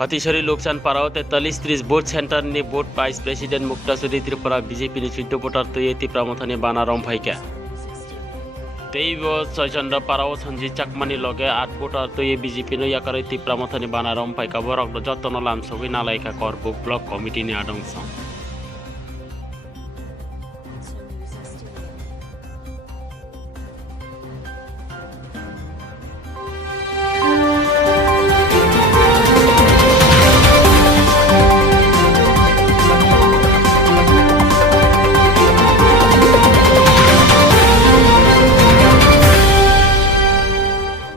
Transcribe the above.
Patichari Loksan Parao 43 vote center ni vote vice president Muktasuri Tipra BJP ni Chintu voter to ye Tipra Motha ni Bana Romphai ke Teibo Soichandra Parao Sanji Chakmani loge 8 voter to ye BJP no Yakarwi Tipra Motha ni Bana Romphai ka borok do jottono lamsowi nalaika korbuk block committee ni adong song